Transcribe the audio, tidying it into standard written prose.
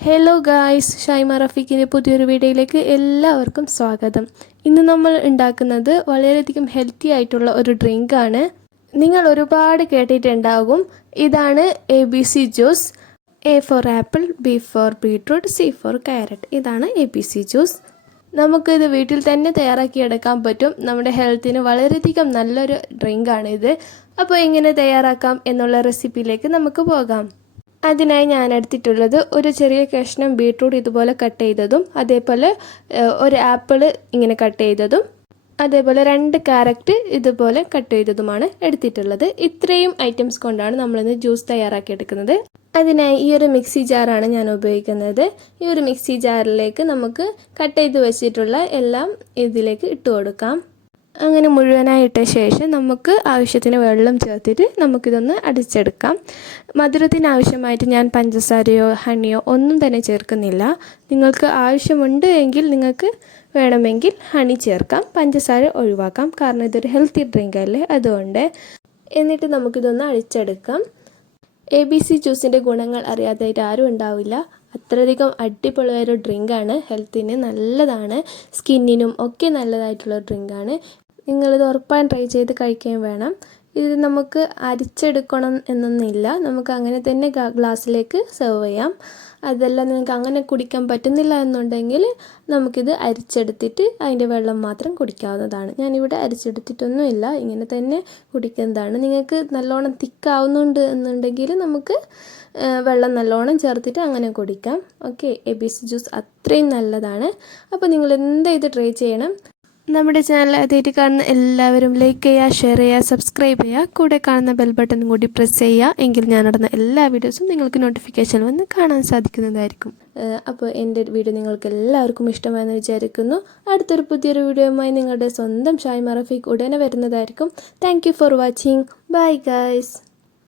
Hello guys, Shaima റഫീഖിൻ്റെ പുതിയൊരു വീഡിയോയിലേക്ക് എല്ലാവർക്കും സ്വാഗതം. ഇന്ന് നമ്മൾ ഉണ്ടാക്കുന്നത് വളരെയധികം ഹെൽത്തി ആയിട്ടുള്ള ഒരു ഡ്രിങ്കാണ്. നിങ്ങൾ ഒരുപാട് കേട്ടിട്ടുണ്ടാകും. ഇതാണ് ABC juice. A for apple, B for beetroot, C for carrot. ഇതാണ് ABC ജ്യൂസ്. നമുക്കിത് വീട്ടിൽ തന്നെ തയ്യാറാക്കിയെടുക്കാൻ പറ്റും. നമ്മുടെ ഹെൽത്തിന് വളരെയധികം നല്ലൊരു ഡ്രിങ്കാണ് ഇത്. അപ്പോൾ എങ്ങനെ തയ്യാറാക്കാം എന്നുള്ള റെസിപ്പിയിലേക്ക് നമുക്ക് പോകാം. അതിനായി ഞാൻ എടുത്തിട്ടുള്ളത് ഒരു ചെറിയ കഷ്ണം ബീട്രൂട്ട് ഇതുപോലെ കട്ട് ചെയ്തതും, അതേപോലെ ഒരു ആപ്പിൾ ഇങ്ങനെ കട്ട് ചെയ്തതും, അതേപോലെ 2 ക്യാരറ്റ് ഇതുപോലെ കട്ട് ചെയ്തതുമാണ് എടുത്തിട്ടുള്ളത്. ഇത്രയും ഐറ്റംസ് കൊണ്ടാണ് നമ്മളിന്ന് ജ്യൂസ് തയ്യാറാക്കിയെടുക്കുന്നത്. അതിനായി ഈ ഒരു മിക്സി ജാറാണ് ഞാൻ ഉപയോഗിക്കുന്നത്. ഈ ഒരു മിക്സി ജാറിലേക്ക് നമുക്ക് കട്ട് ചെയ്ത് വെച്ചിട്ടുള്ള എല്ലാം ഇതിലേക്ക് ഇട്ട് കൊടുക്കാം. അങ്ങനെ മുഴുവനായി ഇട്ട ശേഷം നമുക്ക് ആവശ്യത്തിന് വെള്ളം ചേർത്തിട്ട് നമുക്കിതൊന്ന് അടിച്ചെടുക്കാം. മധുരത്തിന് ആവശ്യമായിട്ട് ഞാൻ പഞ്ചസാരയോ ഹണിയോ ഒന്നും തന്നെ ചേർക്കുന്നില്ല. നിങ്ങൾക്ക് ആവശ്യമുണ്ട് എങ്കിൽ നിങ്ങൾക്ക് വേണമെങ്കിൽ ഹണി ചേർക്കാം, പഞ്ചസാര ഒഴിവാക്കാം. കാരണം ഇതൊരു ഹെൽത്തി ഡ്രിങ്ക് അല്ലേ, അതുകൊണ്ട്. എന്നിട്ട് നമുക്കിതൊന്ന് അടിച്ചെടുക്കാം. ABC ജ്യൂസിൻ്റെ ഗുണങ്ങൾ അറിയാതായിട്ട് ആരും ഉണ്ടാവില്ല. അത്രയധികം അടിപൊളിയായൊരു ഡ്രിങ്കാണ്, ഹെൽത്തിന് നല്ലതാണ്, സ്കിന്നിനും ഒക്കെ നല്ലതായിട്ടുള്ള ഡ്രിങ്കാണ്. നിങ്ങളിത് ഉറപ്പായും ട്രൈ ചെയ്ത് കഴിക്കുകയും വേണം. ഇത് നമുക്ക് അരിച്ചെടുക്കണം എന്നൊന്നുമില്ല, നമുക്ക് അങ്ങനെ തന്നെ ഗ്ലാസ്സിലേക്ക് സെർവ് ചെയ്യാം. അതല്ല നിങ്ങൾക്ക് അങ്ങനെ കുടിക്കാൻ പറ്റുന്നില്ല എന്നുണ്ടെങ്കിൽ നമുക്കിത് അരിച്ചെടുത്തിട്ട് അതിൻ്റെ വെള്ളം മാത്രം കുടിക്കാവുന്നതാണ്. ഞാനിവിടെ അരിച്ചെടുത്തിട്ടൊന്നുമില്ല, ഇങ്ങനെ തന്നെ കുടിക്കുന്നതാണ്. നിങ്ങൾക്ക് നല്ലോണം തിക്കാവുന്നുണ്ട് എന്നുണ്ടെങ്കിൽ നമുക്ക് വെള്ളം നല്ലോണം ചേർത്തിട്ട് അങ്ങനെ കുടിക്കാം. ഓക്കെ, ABC ജ്യൂസ് അത്രയും നല്ലതാണ്. അപ്പോൾ നിങ്ങൾ എന്താ ഇത് ട്രൈ ചെയ്യണം. നമ്മുടെ ചാനൽ ആദ്യമായിട്ട് കാണുന്ന എല്ലാവരും ലൈക്ക് ചെയ്യുക, ഷെയർ ചെയ്യുക, സബ്സ്ക്രൈബ് ചെയ്യുക. കൂടെ കാണുന്ന ബെൽ ബട്ടൺ കൂടി പ്രസ് ചെയ്യുക. എങ്കിൽ ഞാനിടുന്ന എല്ലാ വീഡിയോസും നിങ്ങൾക്ക് നോട്ടിഫിക്കേഷൻ വന്ന് കാണാൻ സാധിക്കുന്നതായിരിക്കും. അപ്പോൾ എൻ്റെ വീഡിയോ നിങ്ങൾക്ക് എല്ലാവർക്കും ഇഷ്ടമായെന്ന് വിചാരിക്കുന്നു. അടുത്തൊരു പുതിയൊരു വീഡിയോയുമായി നിങ്ങളുടെ സ്വന്തം ഷൈമ റഫീഖ് ഉടനെ വരുന്നതായിരിക്കും. Thank you for watching. Bye guys.